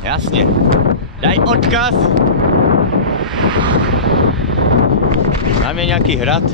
Jasne. Daj odkaz. Tam je nejaký hrad.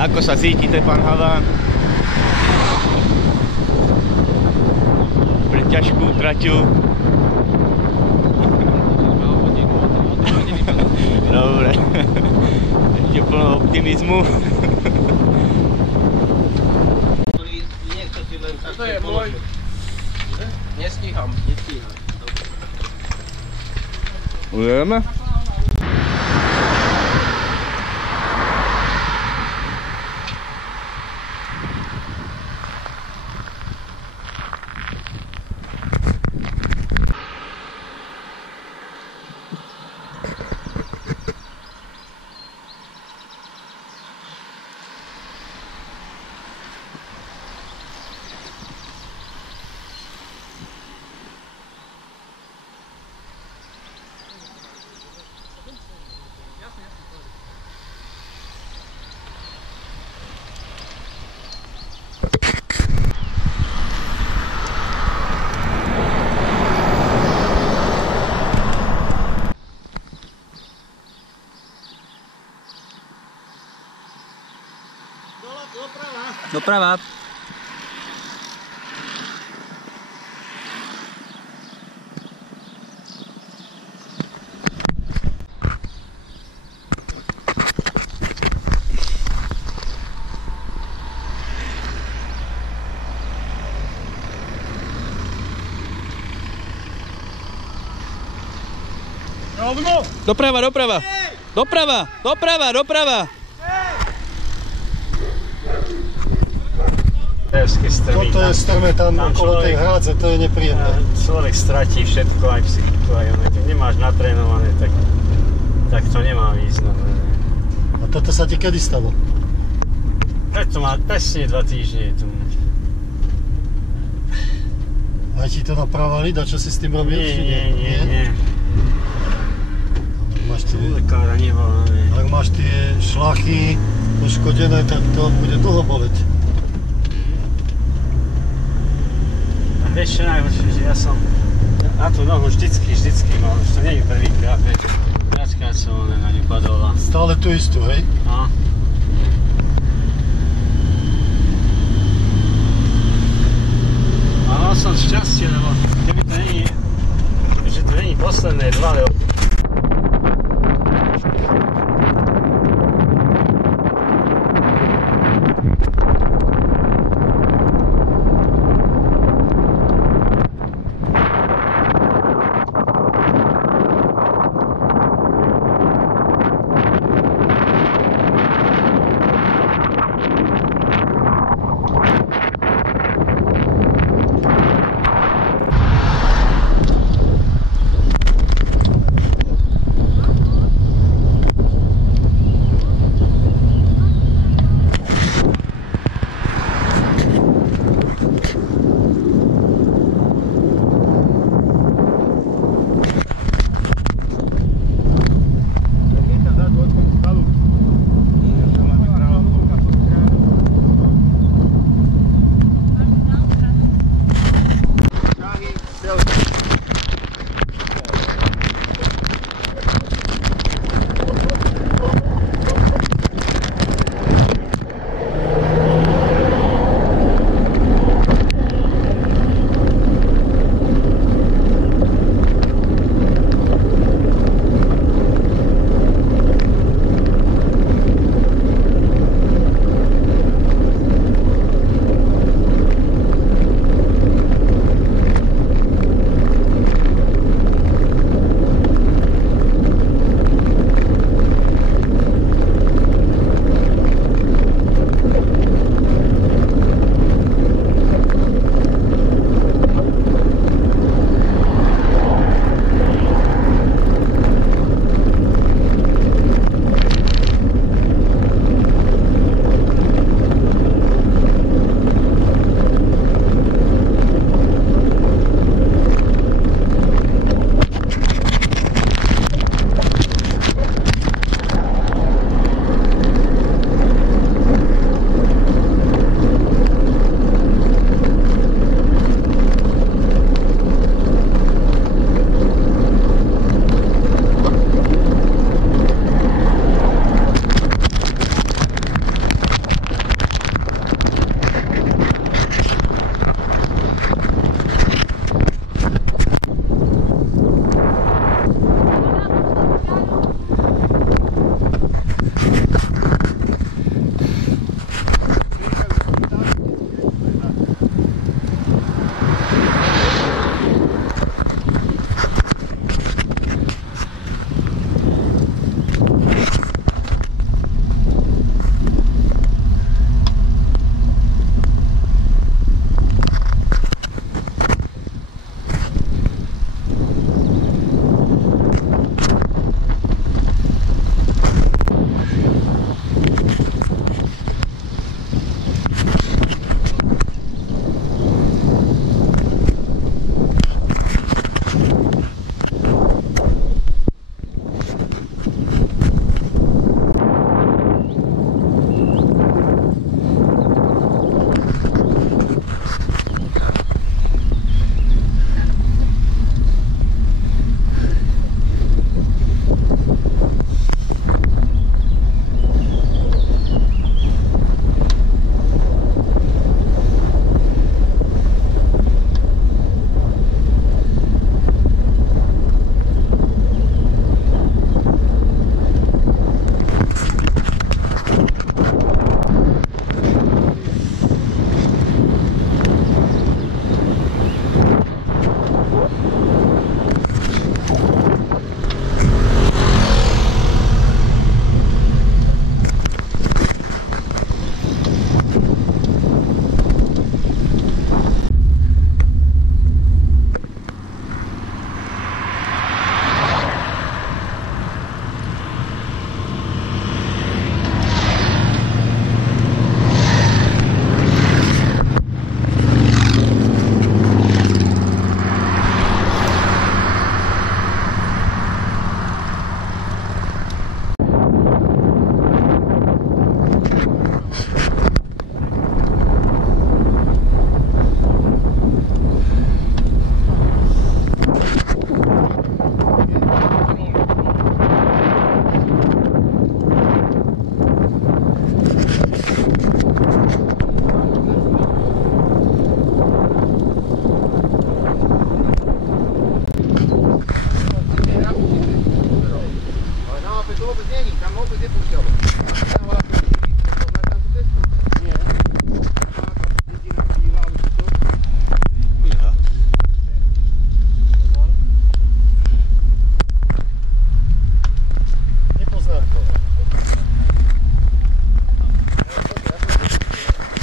Ako sa cítite, pán Haván? Pre ťažkú traťu. Dobre. Ešte plno optimizmu. To je môj. Nestíham. Ujdeme? Doprava. Doprava, doprava. Doprava, doprava, doprava. Toto je strme tam okolo tej hrádze, to je nepríjemné. Človek stratí všetko, aj psychiku, aj ono. Keď nemáš natrénované, tak to nemá význam. A toto sa ti kedy stalo? To má presne 2 týždne. Aj ti to napravali? Čo si s tým robil? Nie. Lekára nevoláme. Ak máš tie šlachy poškodené, tak to bude dlho boleť. Vieš čo najhoršie, že ja som na tú nohu vždycky mal, už to nie je prvýkrát, vieš. Viackrát som na ňu padol. Stále tú istú, hej? No. A mal som šťastie, lebo keby to není, že to není posledné 2, lebo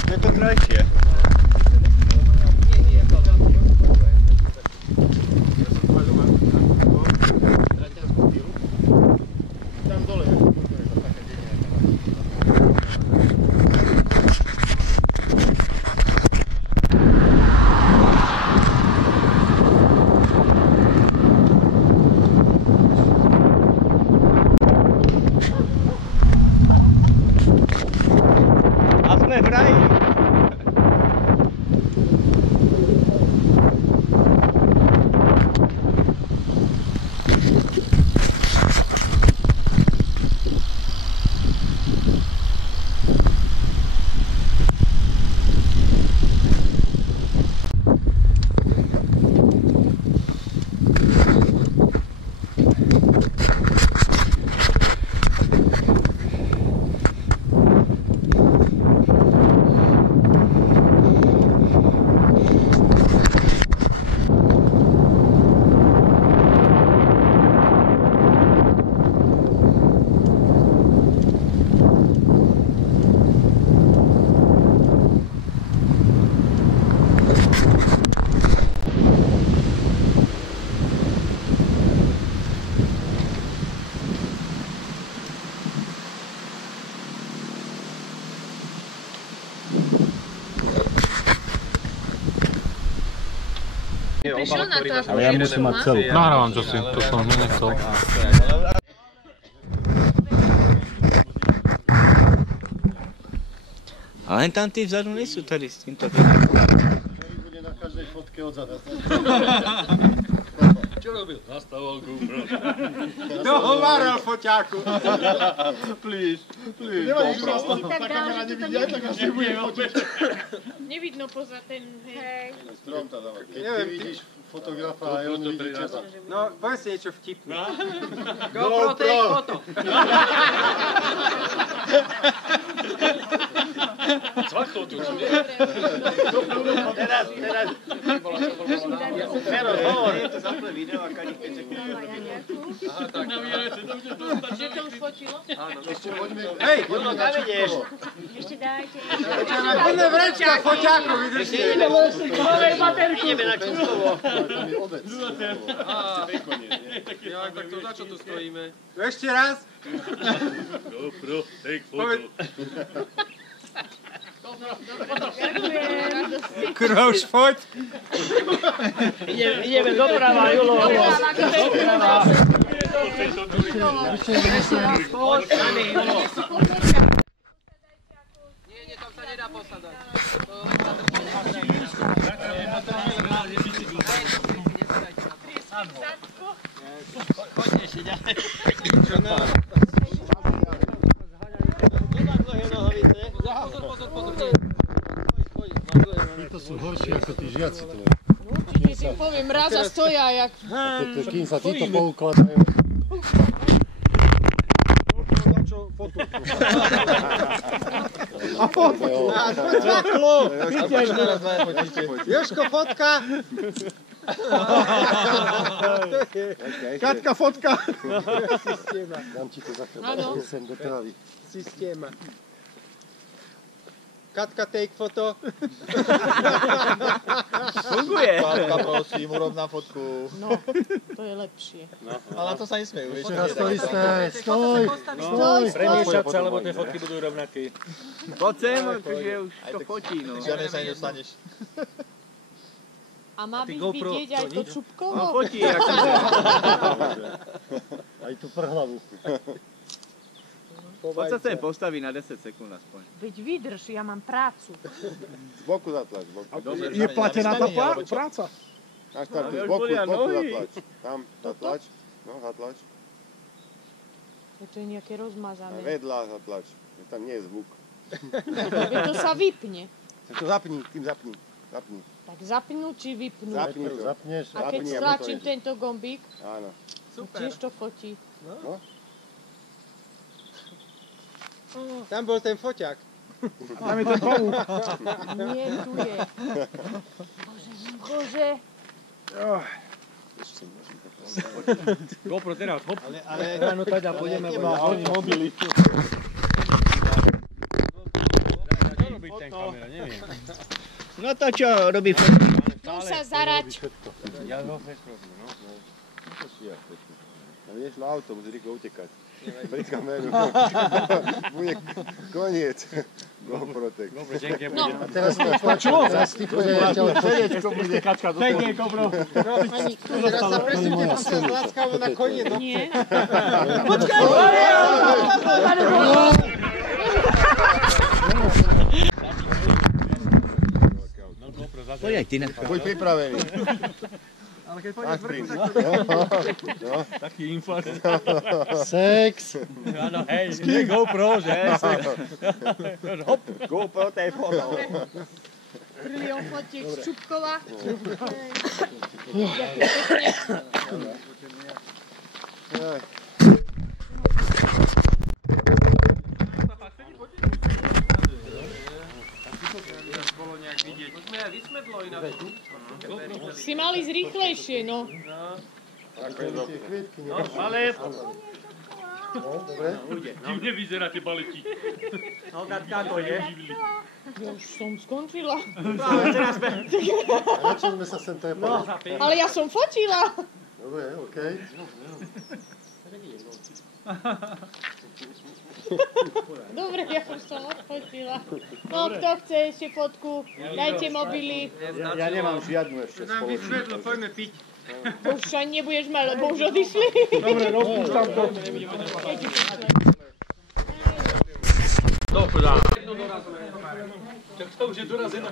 Je to krajšie. Tam dole. A sme v raji. Prišiel na to, ako Ale ja musím mať celú. Nahrávam čosi, to som nechcel. A len tam tí vzadu nie sú tady s týmto. Bude na každej fotke odzadu. Čo robil? Nastavoval GoPro. To hováral foťáku. Please, tá kamera nevidí, aj tak asi bude fotiť. Nevidno poza ten, hej. Strom tá dáva. Keď ty vidíš fotografa a on vidí teba. No, povedz si niečo vtipné. GoPro, take foto. Cvakol tu, čo nie? Teraz. Fero, hovor. To zaplé video a kadí 5 sekúnd. Aha, tak. Že to už fotilo? Ešte poďme. Hej, Poďme na čupkovo. Ešte dajte. Poďme vrečka foťáku, vydržte. Ideme na Čuskovo. Tam je obec. Ja, tak to za čo tu stojíme? Ešte raz. GoPro, take foto. Krouž, foť. Ideme doprava, Julo. Doprava. Nie, tam sa nedá posadať. Títo sú horší ako tí žiaci tvoji. Určite si poviem, raz a stoja, jak... Kým sa títo poukladajú. A fotka. Jožko, fotka. Katka, fotka. Dám ti to za chvíľu. Sem do trávy. Systéma. Katka, take foto. Funguje. Katka, prosím, urob na fotku. No, to je lepšie. Ale na to sa nesmejú, vieš? Teraz to isté. Stoj. Premiešať sa, lebo tie fotky budú rovnaké. Poď sem, akože už to fotí, no. Žiadne sa nedostaneš. A má byť vidieť aj to No čupkovo? fotí, akože. Aj tú prhlavu. Poď sa sem postaví na 10 sekúnd aspoň. Veď vydrž, ja mám prácu. Z boku zatlač, z boku. Je platená tá práca. Na štartu, z Ale už boku bolia nohy. zatlač. Tam, zatlač. No, zatlač. To je nejaké rozmazané. Vedľa zatlač. Tam nie je zvuk. Veď to sa vypne. To zapni, tým zapni. Zapni. Tak zapnúť či vypnúť? Zapni to. Zapneš. A keď zapni a stlačím potom tento gombík, Áno. tiež to fotí. Tam bol ten foťák. Nie, tu je. Bože. GoPro teraz, hop. Ale ráno teda pôjdeme, Mobily. No to čo, robí fotky? Tu sa zarať. Ja vo Facebook, no. To si ja Facebook. Ale ideš na auto, musíš rýchlo utekať. Pri kameru. Bude koniec. GoProtek. No. A teraz ti počulo? Teraz ti bude kačka do toho. Teraz sa presúďte, tam sa zláskavo na konie. Nie. Poď aj ty na Buď pripravený. Ale keď Na sprint. taký infarkt. Sex. Áno, hej, nie GoPro, že? Hop. GoPro, to je foto. Priliom fotiek z Čupkova. Si mali ísť rýchlejšie, no. Ale... Divne vyzerá tie balíky. No, Katka, ako je? Ja už som skončila. Na čo sme sa sem tepali? Ale ja som fotila. Dobre, okej. Dobre, ja som sa odfotila. No, kto chce ešte fotku, dajte mobily. Ja nemám žiadnu ešte Nám vysvetlo, poďme piť. To už ani nebudeš mať, lebo už odišli. Dobre, rozpúšťam to. Dobre. To už je dorazené.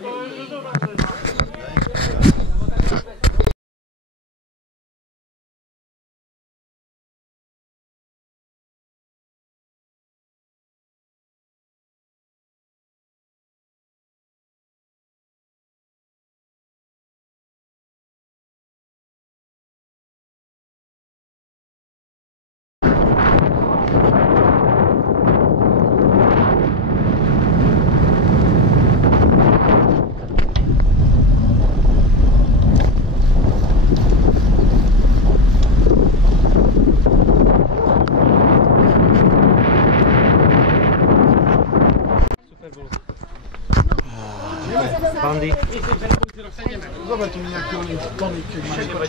Zoberte mi nejaký tonik, keď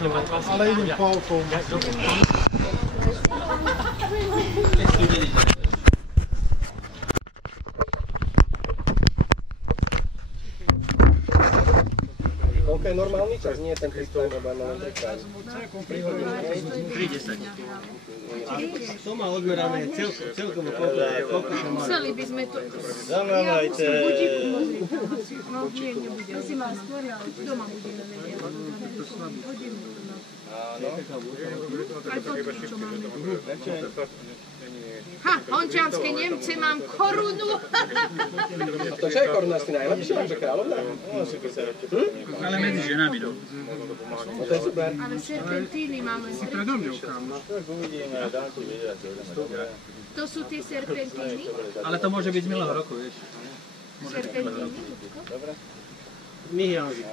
máš. Ale idem po autom. Koľko je normálny čas? Nie ten 300 alebo na 3 To má odmerané celkom Museli by sme to... Zamávajte. No, nie, nebude. To si mal skôr, ale doma budeme vedieť. Áno. Aj fotky, čo máme. Ha, hončianske Nemce, mám korunu. A to čo je koruna si najlepšia? Že kráľovná? Ale medzi ženami do. No to je super. Ale serpentíny máme. To sú tie serpentíny? Ale to môže byť z milého roku, vieš. Serpentíny? Myhianži.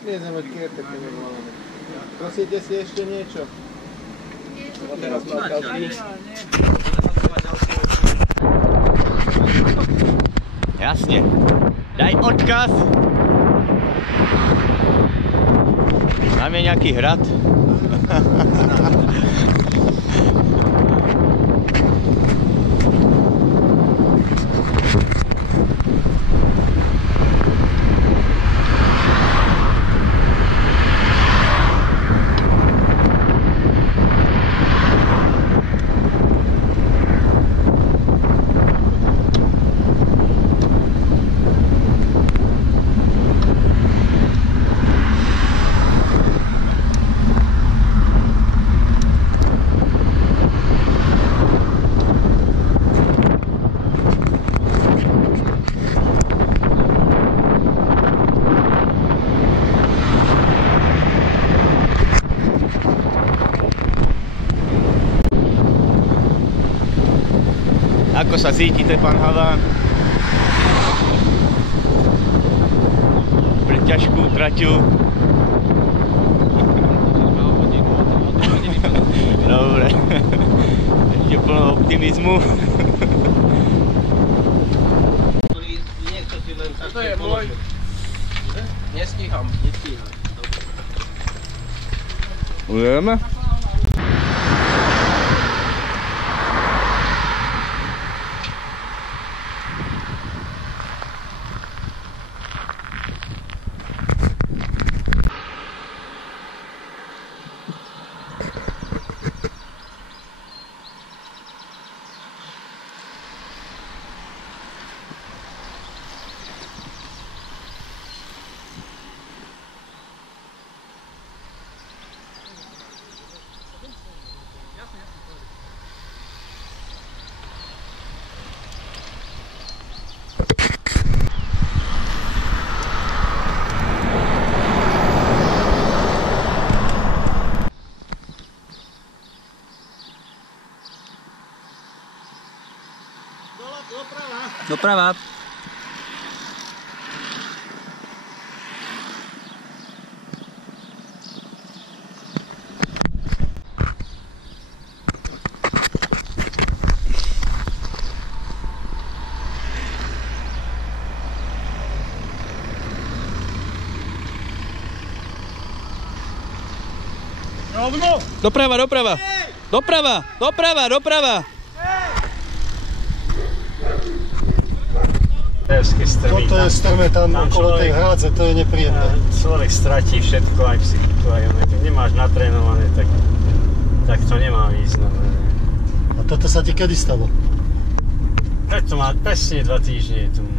Neznám, od kérte, keď je voláme. Prosíte si ešte niečo? No teraz má každý. Jasne. Daj odkaz. Máme nejaký hrad. Ako sa cítite, pán Haván? Pre ťažkú traťu. Dobre. Ešte plno optimizmu. Toto je môj. Nestíham. Ujeme? Doprava. Doprava, doprava. Doprava, doprava, doprava. Toto je strmé tam okolo tej hrádze, to je nepríjemné. Človek stratí všetko, aj psychiku, aj ono. Keď nemáš natrénované, tak to nemá význam. A toto sa ti kedy stalo? Preto má presne 2 týždne tomu.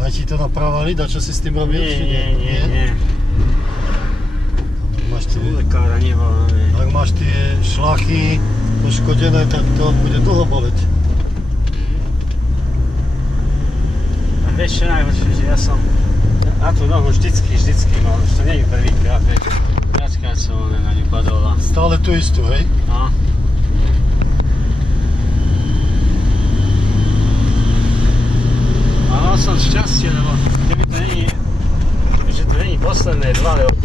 Aj ti to napravali, čo si s tým robil? Nie. Máš tie, Lekára nebolo, ne. ak máš tie šlachy poškodené, tak to bude dlho boleť. Vieš čo najhoršie, že ja som na tú nohu vždycky mal, už to nie je prvýkrát, vieš. Viackrát som na ňu padol a... Stále tú istú, hej? No. A mal som šťastie, lebo keby to není, že to není posledné 2, lebo...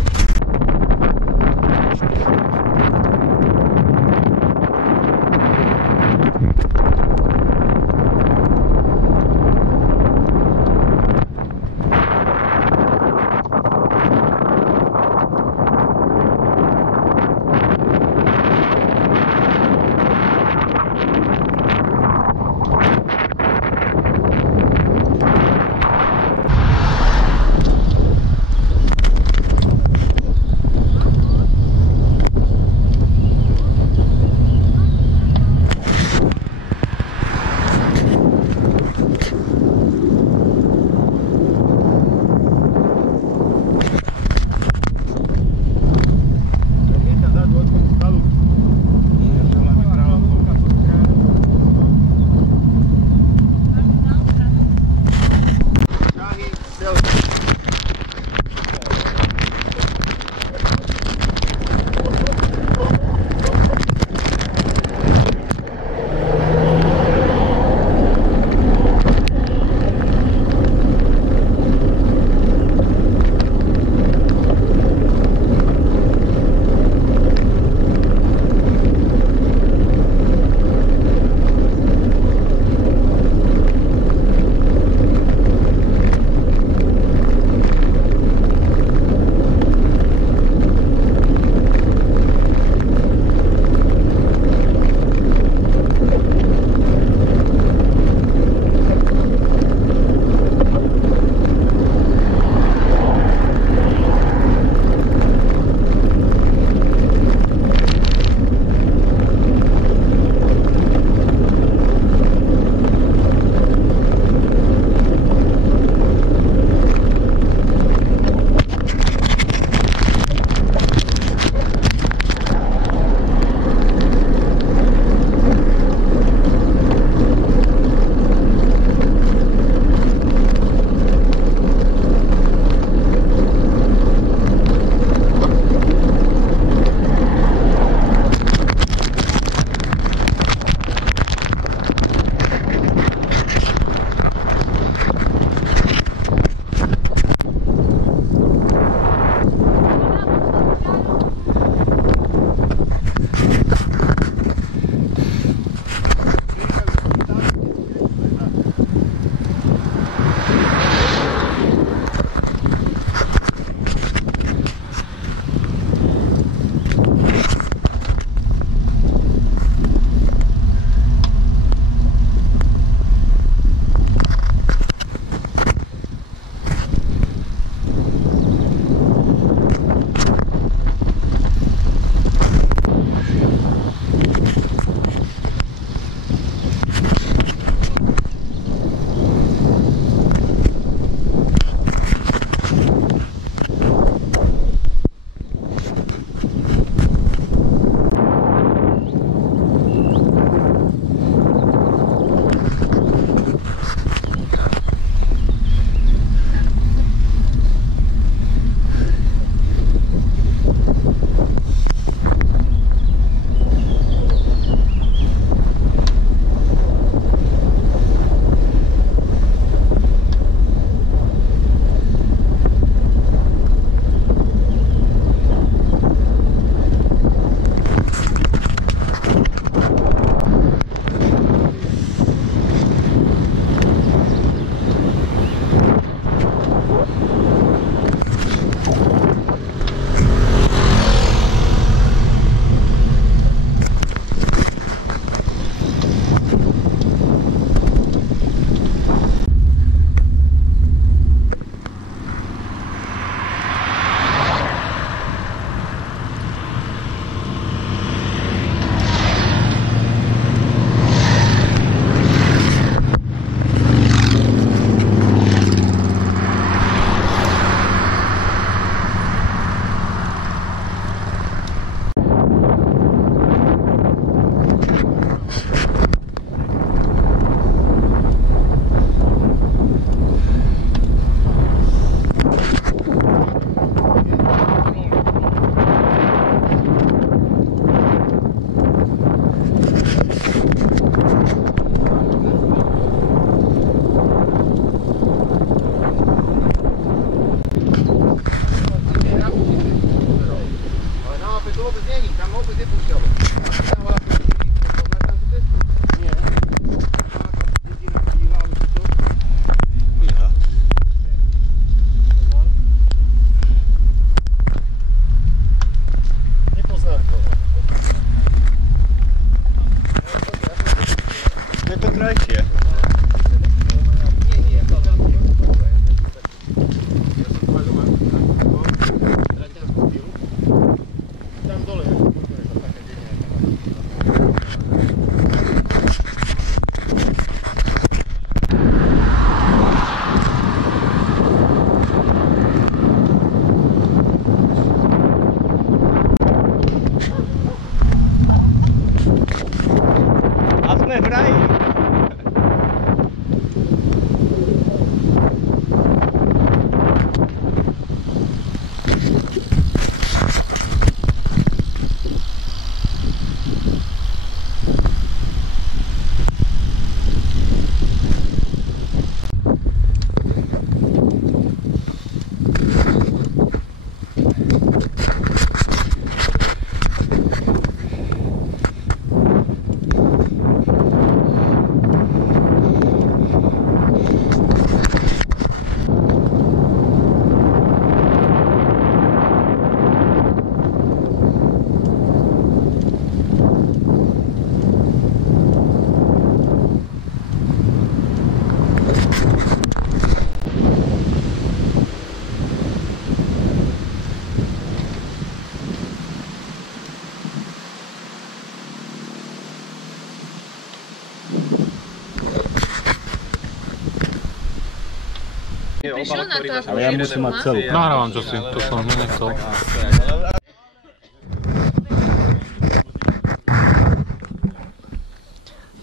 prišiel na to, ako Ale ja musím mať celú. Nahrávam čosi, to som nechcel.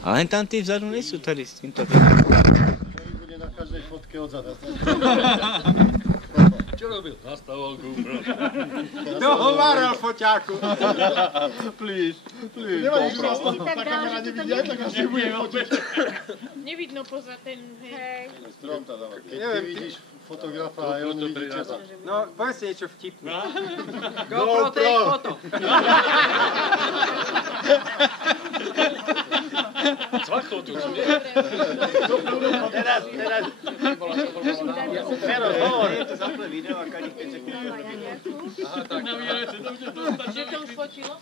Ale len tam tí vzadu nie sú tady s týmto. Bude na každej fotke odzada. Čo robil? Nastával GoPro. Dohováral foťáku. Please, Ešte si tak dal, že to nevidno. Nevidno poza ten, hej. Strom tá dáva. Keď ty vidíš fotografa a on vidí teba. No, povedz si niečo vtipné. GoPro take photo. Cvakol tu, čo nie? Teraz. Že to už fotilo?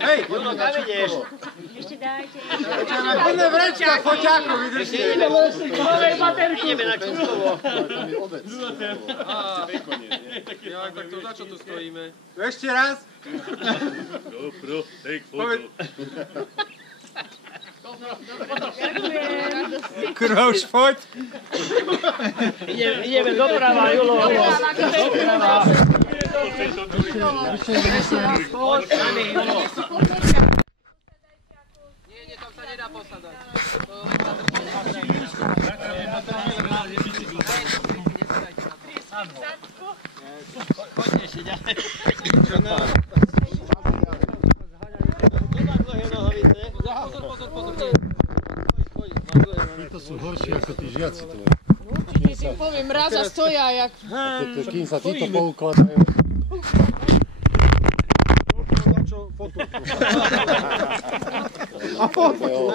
Hej, Julo, kam ideš? Ešte dajte. plné vrečka foťákov, vydržte. Ideme na Čuskovo. Tam je obec. Tak to za čo tu stojíme? Ešte raz. GoPro, take photo. Krouž, foť. Ideme doprava, Julo. Nie, tam sa nedá posadať. Poďte si ďalej. To sú horší ako tí žiaci tvoji. Určite tým poviem, raz a stoja, jak... Kým sa títo poukladajú. A fotku.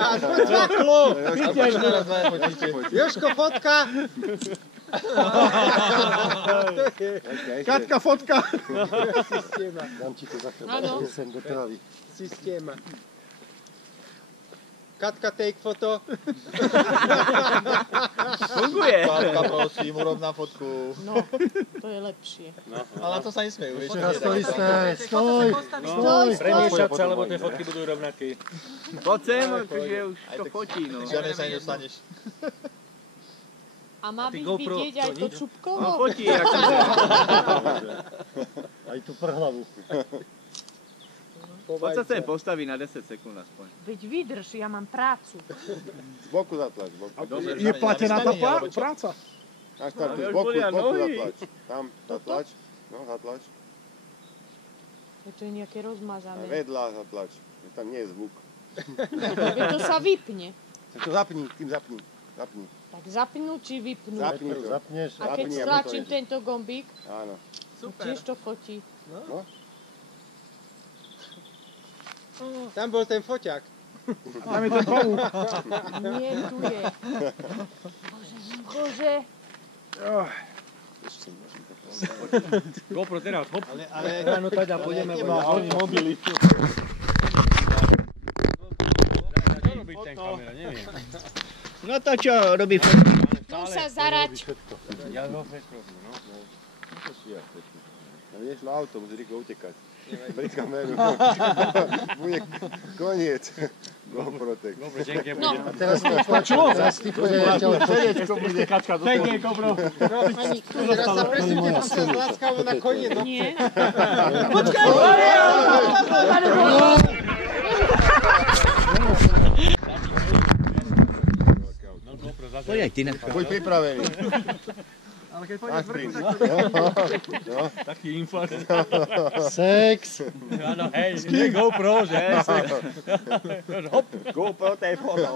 Jožko, fotka. Katka, fotka. Dám ti to za Áno. chvíľu. Sem do trávy. Systéma. Katka, take photo. Funguje. Katka, prosím, urob na fotku. No, to je lepšie. Ale na to sa nesmejú, vieš? Ešte raz to isté. Stoj! Stoj! Premiešať sa, lebo tie fotky budú rovnaké. Poď sem, akože už to fotí, no. Žiadne sa nedostaneš. A má byť vidieť aj to čupkovo? Fotí, akože. Aj tú prhlavu. Poď sa sem postaví na 10 sekúnd aspoň. Veď vydrž, ja mám prácu. Z boku zatlač, z boku. Je platená tá práca? Až tam tu, z boku zatlač. Tam zatlač, no zatlač. Je to nejaké rozmazané. Vedľa zatlač, tam nie je zvuk. Veď to sa vypne. To zapni, tým zapni. Zapni. Tak zapnúť či vypnúť? Zapni to. Zapneš. A keď zapni, stlačím potom tento gombík, Áno. tiež to fotí. Tam bol ten foťák. Nie, tu je. Bože. GoPro teraz, hop. Ale no teda pôjdeme na mobily. Čo robí ten kamera, neviem. No to čo, robí fotky? Tu sa zarať. Ja ho fetko, no. To si ja, pekne. Ale ideš na auto, musíš rýchlo utekať. Pri kameru. Bude koniec. GoPro tak. GoPro, ďakujem. No, A teraz to počulo. Teraz ty pôjdeš ťa Pekne, GoPro. ani Teraz sa presúďte, tu sa zláskavo na koniec. nie. Poď aj ty na Buď pripravený. Ale keď Máš prím. taký infarkt. Sex. Áno, hej, nie GoPro, že? Hop. GoPro, to je foto.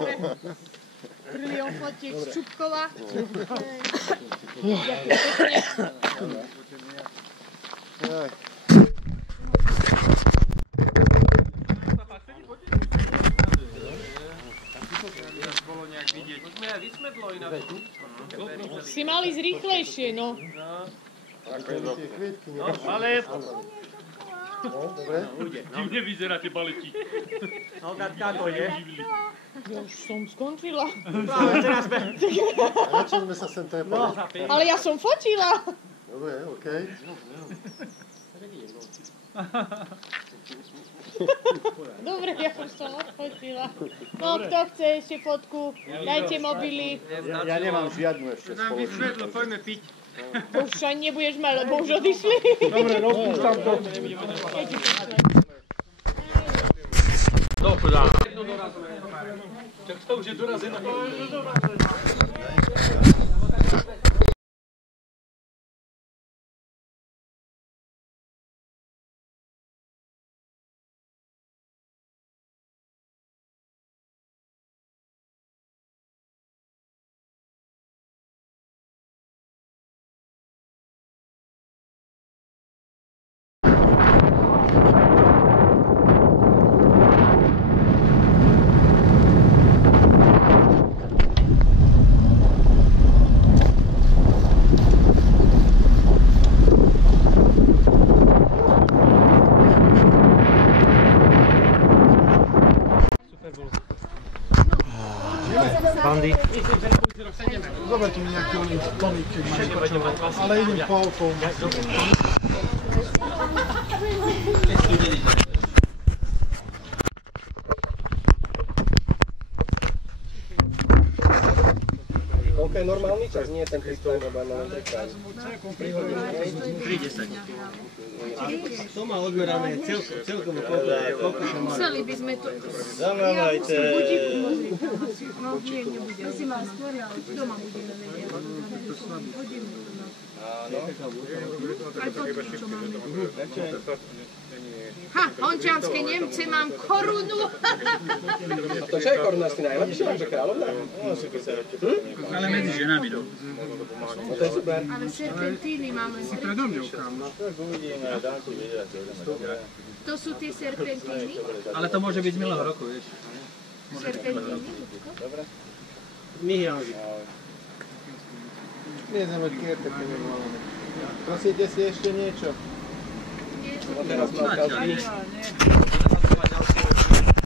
Prilion fotiek z Čupkova. Si mali ísť rýchlejšie, no. Ale Dobre. Divne vyzerá tie baleti. no, Katka, to je. Ja už som skončila. Na čom sme sa sem trepali? Ale ja som fotila. Dobre, okej. Dobre, ja už som odfotila. No, kto chce ešte fotku, dajte mobily. Ja nemám žiadnu ešte Nám vysvetlo, poďme piť. Už ani nebudeš mať, lebo už odišli. Dobre, rozpúšťam to. Do chudáka. Tak to už je dorazené. Bandy. Zoberte mi nejaký tonik, keď máš. Ale idem palkou. Koľko je normálny čas? Nie ten príklad, lebo na len trekrát. 3:10. To má odmerané celkom koľko sa má. Museli by sme to... Zamávajte. No, nie, nebude. Si má skôr, ale doma budeme vedieť. Hodinu. Aj fotky, čo máme. Ha, hončianske Nemce mám korunu. To čo je koruna si najlepšia? Že kráľovná? Ale medzi ženami do. No to je super. Ale serpentíny máme. Si predo mňou, kam. To sú tie serpentíny? Ale to môže byť z milého roku, vieš. Serpentíny? Myhianži. Nejdeme kierte, keď je volené. Prosíte si ešte niečo? Nie, No teraz mám Nie.